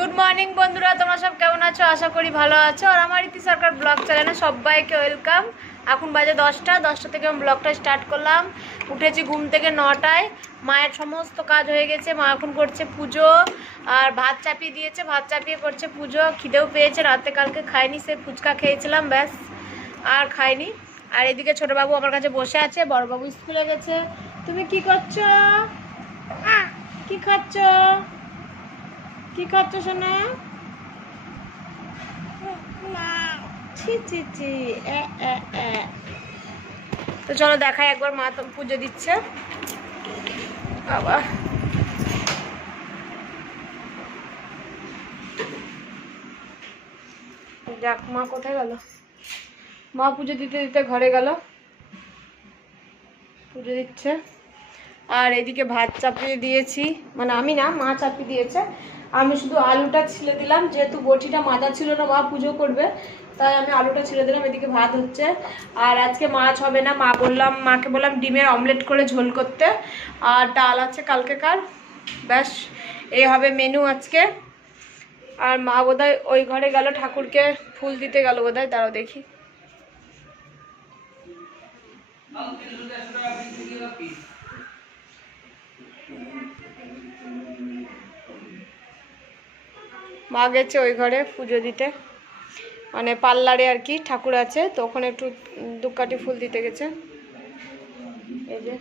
Good morning বন্ধুরা, তোমরা সব কেমন আছো? আশা করি ভালো আছো। আর আমার ইতি সরকার ব্লগ চ্যানেলে সবাইকে ওয়েলকাম। এখন বাজে 10টা থেকে আমি ব্লগটা স্টার্ট করলাম। উঠেছি ঘুম থেকে 9টায়। মায়ের সমস্ত কাজ হয়ে গেছে। মা এখন করছে পুজো আর ভাত চাপিয়ে দিয়েছে, ভাত চাপিয়ে করছে পুজো। খিদেও পেয়েছে, রাতে কালকে খাইনি, সে ফুচকা খেয়েছিলাম, ব্যাস আর খাইনি। আর এদিকে ছোটবাবু আমার কাছে বসে আছে, বড়বাবু স্কুলে গেছে। তুমি কি করছো? কি খাচ্ছ? কি খাচ্ছ সোনা? ছি ছি ছি। তো চলো দেখাই একবার, মা তো পুজো দিচ্ছে। বাবা যাক, মা কোথায় গেল? মা পুজো দিতে দিতে ঘরে গেল, পুজো দিচ্ছে। আর এদিকে ভাত চাপিয়ে দিয়েছি, মানে আমি না, মা চাপিয়ে দিয়েছে। আমি শুধু আলুটা ছিলে দিলাম, যেহেতু বটিটা মাজা ছিল না, মা পুজো করবে, তাই আমি আলুটা ছিলে দিলাম। এদিকে ভাত হচ্ছে। আর আজকে মাছ হবে না, মাকে বললাম ডিমের অমলেট করে ঝোল করতে, আর ডাল আছে কালকেকার, ব্যাস এই হবে মেনু আজকে। আর মা বোধহয় ওই ঘরে গেল, ঠাকুরকে ফুল দিতে গেল বোধহয়, দাঁড়াও দেখি। মা গেছে ওই ঘরে পুজো দিতে, মানে পার্লারে আর কি, ঠাকুর আছে তো ওখানে একটু ধূপকাঠি ফুল দিতে গেছে। এই যে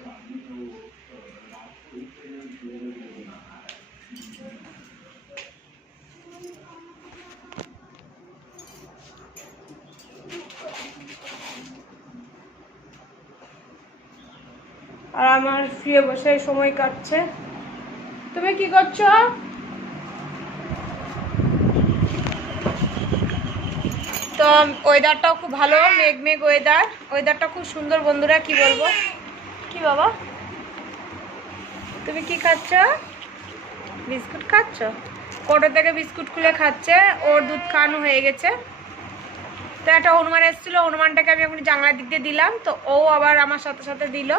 আর আমার শুয়ে বসে সময় কাটছে। তুমি কি করছো? তো ওয়েদারটাও খুব ভালো, মেঘ মেঘ ওয়েদারটা খুব সুন্দর বন্ধুরা, কি বলবো। কি বাবা, তুমি কি খাচ্ছ? বিস্কুট খাচ্ছ? কোটো থেকে বিস্কুট খুলে খাচ্ছে, ওর দুধ খাওয়ানো হয়ে গেছে। তো একটা হনুমান এসেছিলো, হনুমানটাকে আমি এখন জানলার দিক দিয়ে দিলাম, তো ও আবার আমার সাথে সাথে দিল।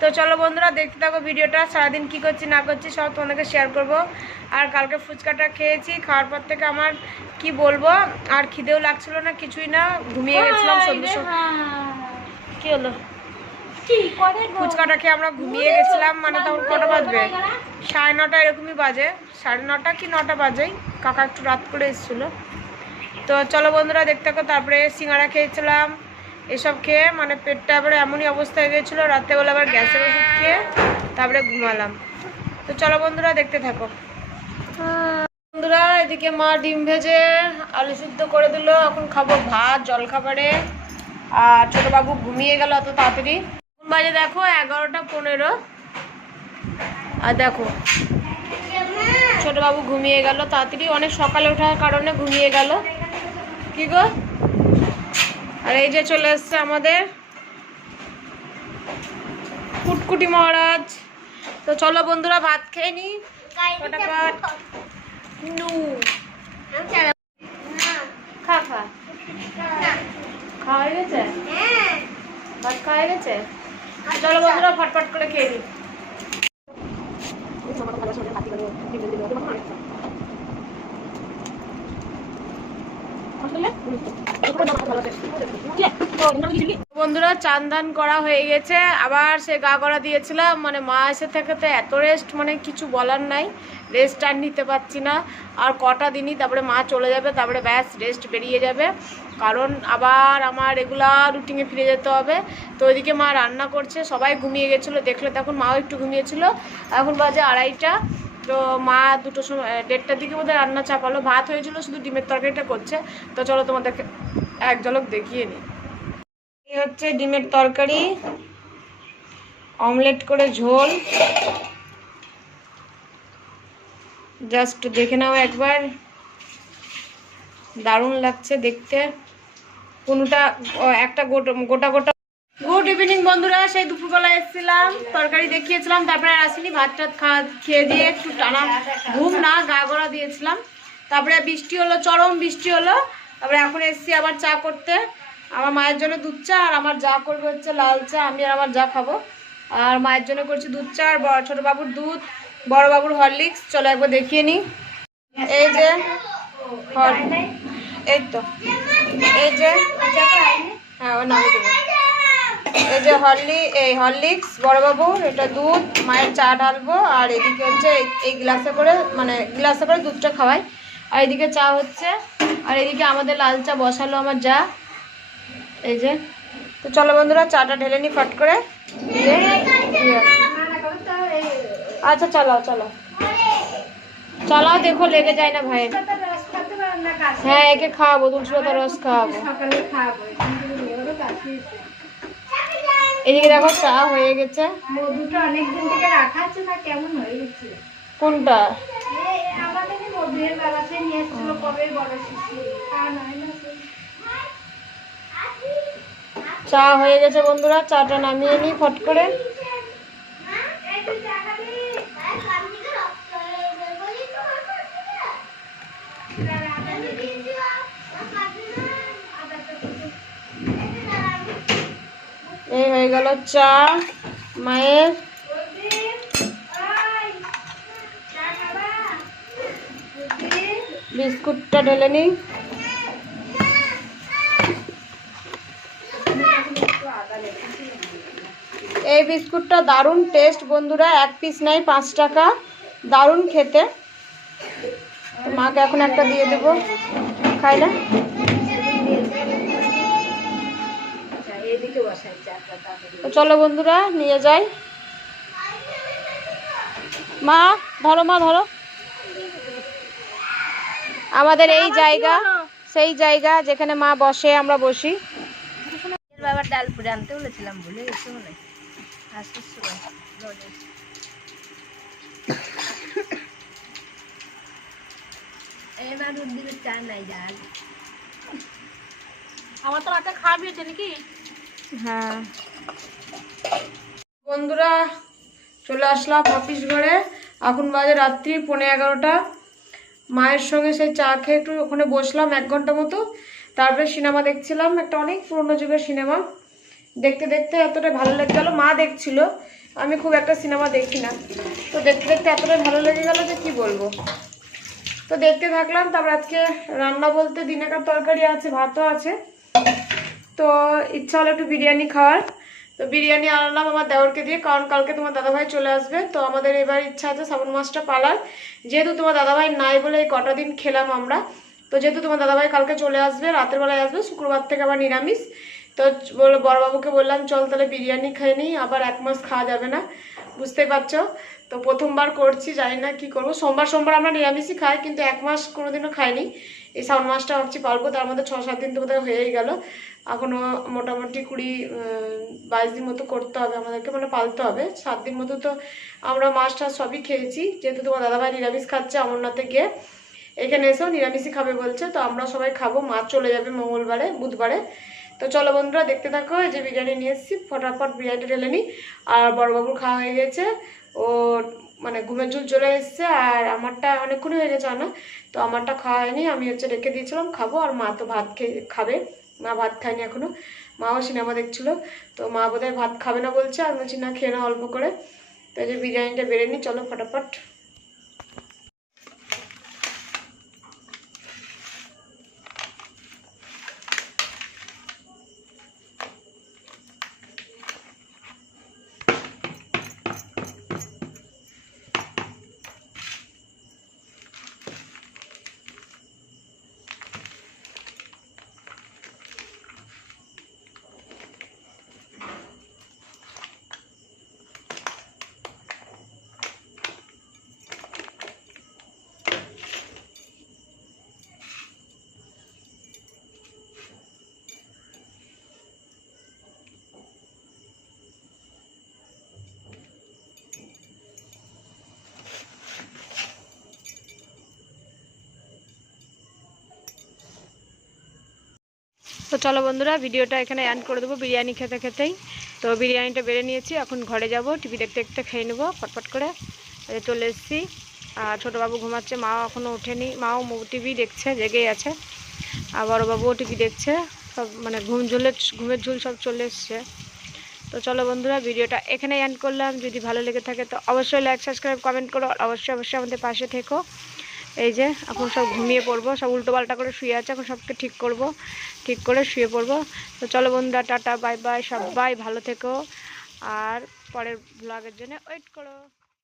তো চলো বন্ধুরা, দেখতে থাকো ভিডিওটা। সারাদিন কি করছি না করছি সব তোমাদেরকে শেয়ার করব। আর কালকে ফুচকাটা খেয়েছি, খাওয়ার পর থেকে আমার কি বলবো, আর খিদেও লাগছিল না, কিছুই না, ঘুমিয়ে গেছিলাম সন্ধ্যে সময়। কি হলো? ফুচকাটা খেয়ে আমরা ঘুমিয়ে গেছিলাম, মানে তখন কটা বাজবে, 9:30 এরকমই বাজে, 9:30 কি 9টা বাজেই। কাকা একটু রাত করে এসেছিলো। তো চলো বন্ধুরা দেখতে থাকো। তারপরে সিঙ্গাড়া খেয়েছিলাম, এসব খেয়ে মানে পেটটা এবারে এমনই অবস্থা হয়ে গেছিলো, রাত্রেবেলা আবার গ্যাসের ওষুধ খেয়ে তারপরে ঘুমালাম। তো চলো বন্ধুরা দেখতে থাকো। বন্ধুরা এদিকে মা ডিম ভেজে আলু সিদ্ধ করে দিল, এখন খাবো ভাত জলখাবারে। আর ছোটবাবু ঘুমিয়ে গেল এত তাড়াতাড়ি। বাজে দেখো 11:15। আর দেখো ছোটবাবু ঘুমিয়ে গেল তাড়াতাড়ি, অনেক সকালে ওঠার কারণে ঘুমিয়ে গেল। কি গো? আর এই যে চলে এসছে আমাদের কুটকুটি মহারাজ। তো চলো বন্ধুরা ভাত খেয়ে নি ফটাফট। খা খা, খাওয়া হয়ে গেছে, ভাত খাওয়া হয়ে গেছে। চলো বন্ধুরা ফটফট করে খেয়ে নি। বন্ধুরা চান দান করা হয়ে গেছে, আবার সে গা গড়া দিয়েছিলাম, মানে মা এসে থেকে তো এত রেস্ট, মানে কিছু বলার নাই, রেস্ট আর নিতে পারছি না। আর কটা দিনই তারপরে মা চলে যাবে, তারপরে ব্যাস রেস্ট বেরিয়ে যাবে, কারণ আবার আমার রেগুলার রুটিনে ফিরে যেতে হবে। তো ওইদিকে মা রান্না করছে, সবাই ঘুমিয়ে গেছিলো, দেখলে তখন মাও একটু ঘুমিয়েছিল। এখন বাজে 2:30। তো মা 2টোর সময় 1:30টার দিকে বোধহয় রান্না চাপালো, ভাত হয়েছিল, শুধু ডিমের তরকারিটা করছে। তো চলো তোমাদেরকে এক ঝলক দেখিয়ে নিই। এই হচ্ছে ডিমের তরকারি, অমলেট করে ঝোল, জাস্ট দেখে নাও একবার, দারুণ লাগছে দেখতে। কোনোটা একটা গোটা গোটা। গুড ইভিনিং বন্ধুরা, সেই দুপুরবেলা এসেছিলাম, তরকারি দেখিয়েছিলাম, তারপরে আর আসিনি, ভাত টাত খেয়ে দিয়ে একটু টানা ঘুম না, গা গড়া দিয়েছিলাম। তারপরে বৃষ্টি হলো, চরম বৃষ্টি হলো। তারপরে এখন এসছি আবার চা করতে, আমার মায়ের জন্য দুধ চা, আর আমার যা করবে হচ্ছে লাল চা, আমি আর আমার যা খাবো। আর মায়ের জন্য করছি দুধ চা, আর ছোটো বাবুর দুধ, বড় বাবুর হরলিক্স। চলো একবার দেখিয়ে নিই। এই যে এই তো এই যে হ্যাঁ ও নামিয়ে দেবো। এই যে হরলিক্স বড়বাবুর, এটা দুধ, মায়ের চা ঢালবো, আর এদিকে হচ্ছে এই গ্লাসে করে মানে গ্লাসে করে দুধটা খাওয়াই, আর এদিকে চা হচ্ছে, আর এদিকে আমাদের লাল চা বসালো আমার যা। এই যে তো চলো বন্ধুরা চাটা ঢেলে নি ফট করে দিয়ে। আচ্ছা চালাও চালাও চালাও, দেখো লেগে যায় না ভাই। হ্যাঁ একে খাওয়াবো, তুলসী পাতার রস খাওয়াবো। এদিকে দেখো চা হয়ে গেছে। মধুটা অনেকদিন থেকে রাখা আছে না, কেমন হয়ে গেছে? কোনটা? আমাদের মধুর গালাতে নিয়ে এসেছিল কবে, বড় শিশি চা হয়ে গেছে বন্ধুরা, চাটা নামিয়ে নিই ফট করে। এই হয়ে গেল চা মায়ের। বিস্কুটটা ঢেলে নিই। এই বিস্কুটটা দারুণ টেস্ট বন্ধুরা, এক পিস নেই 5 টাকা, দারুণ খেতে। মাকে এখন একটা দিয়ে দেবো, খাই না। তো চলো বন্ধুরা নিয়ে যাই। মা ধরো, মা ধরো। আমাদের এই জায়গা সেই জায়গা যেখানে মা বসে, আমরা বসি। বাবার ডাল পুরে আনতে বলেছিলাম, ভুলে গেছি মনে হয়। এবার দুধ দিলে চা নাই ডাল। আমার তো রাতে খাওয়াবি হচ্ছে নাকি? হ্যাঁ বন্ধুরা চলে আসলাম অফিস ঘরে, এখন বাজে রাত্রি 11:15। মায়ের সঙ্গে সেই চা খেয়ে একটু ওখানে বসলাম 1 ঘন্টা মতো, তারপরে সিনেমা দেখছিলাম, একটা অনেক পুরোনো যুগের সিনেমা। দেখতে দেখতে এতটা ভালো লেগে গেল, মা দেখছিল, আমি খুব একটা সিনেমা দেখি না, তো দেখতে দেখতে এতটাই ভালো লেগে গেল যে কি বলবো। তো দেখতে থাকলাম। তারপর আজকে রান্না বলতে দিনেকার তরকারি আছে, ভাতও আছে, তো ইচ্ছা হলো একটু বিরিয়ানি খাওয়ার। তো বিরিয়ানি আনলাম আমার দেওরকে দিয়ে, কারণ কালকে তোমার দাদাভাই চলে আসবে। তো আমাদের এবার ইচ্ছা আছে শ্রাবণ মাসটা পালার, যেহেতু তোমার দাদাভাই নাই বলে এই কটা দিন খেলাম আমরা। তো যেহেতু তোমার দাদাভাই কালকে চলে আসবে, রাতের বেলায় আসবে, শুক্রবার থেকে আবার নিরামিষ। তো বড়বাবুকে বললাম চল তাহলে বিরিয়ানি খেয়ে নিই, আবার 1 মাস খাওয়া যাবে না, বুঝতে পারছো। তো প্রথমবার করছি, জানি না কি করবো। সোমবার সোমবার আমরা নিরামিষই খাই, কিন্তু 1 মাস কোনোদিনও খাইনি। এই শ্রাবণ মাসটা ভাবছি পালবো, তার মধ্যে 6-7 দিন তো বোধহয় হয়েই গেল। এখনও মোটামুটি 20-22 দিন মতো করতে হবে আমাদেরকে, মানে পালতে হবে। 7 দিন মতো তো আমরা মাছ টাছ সবই খেয়েছি, যেহেতু তোমার দাদাভাই নিরামিষ খাচ্ছে অমরনাথে গিয়ে, এখানে এসেও নিরামিষই খাবে বলছে। তো আমরা সবাই খাবো, মাছ চলে যাবে মঙ্গলবারে বুধবারে। তো চলো বন্ধুরা দেখতে থাকো। এই যে বিরিয়ানি নিয়ে এসেছি, ফটাফট বিরিয়ানিটা ঢেলে নিই। আর বড়বাবুর খাওয়া হয়ে গেছে, ও মানে ঘুমের ঝুল চলে এসছে, আর আমারটা অনেকক্ষণই হয়ে গেছে না, তো আমারটা খাওয়া হয়নি, আমি হচ্ছে রেখে দিয়েছিলাম খাবো। আর মা তো ভাত খাবে, মা ভাত খায়নি এখনো, মাও সিনেমা দেখছিল। তো মা বোধহয় ভাত খাবে না বলছে, আমি বলছি না খেয়ে না অল্প করে। তো এই যে বিরিয়ানিটা বেড়ে নিই, চলো ফটাফট। তো চলো বন্ধুরা ভিডিওটা এখানে এন্ড করে দেবো বিরিয়ানি খেতে খেতেই। তো বিরিয়ানিটা বেড়ে নিয়েছি, এখন ঘরে যাব, টিভি দেখতে দেখতে খেয়ে নেবো ফটফট করে। চলে এসেছি, আর ছোটোবাবু ঘুমাচ্ছে, মাও এখনও ওঠেনি, মাও টিভি দেখছে, জেগেই আছে। আর বড়োবাবুও টিভি দেখছে, সব মানে ঘুমের ঝুল সব চলে এসছে। তো চলো বন্ধুরা ভিডিওটা এখানে এন্ড করলাম। যদি ভালো লেগে থাকে তো অবশ্যই লাইক সাবস্ক্রাইব কমেন্ট করো, অবশ্যই আমাদের পাশে থেকো। এই যে এখন সব ঘুমিয়ে পড়বো, সব উল্টো পাল্টা করে শুয়ে আছে, এখন সবকে ঠিক করব, ঠিক করে শুয়ে পড়বো। তো চলো বন্ধুরা, টাটা বাই বাই, সবাই ভালো থেকো আর পরের ব্লগের জন্য ওয়েট করো।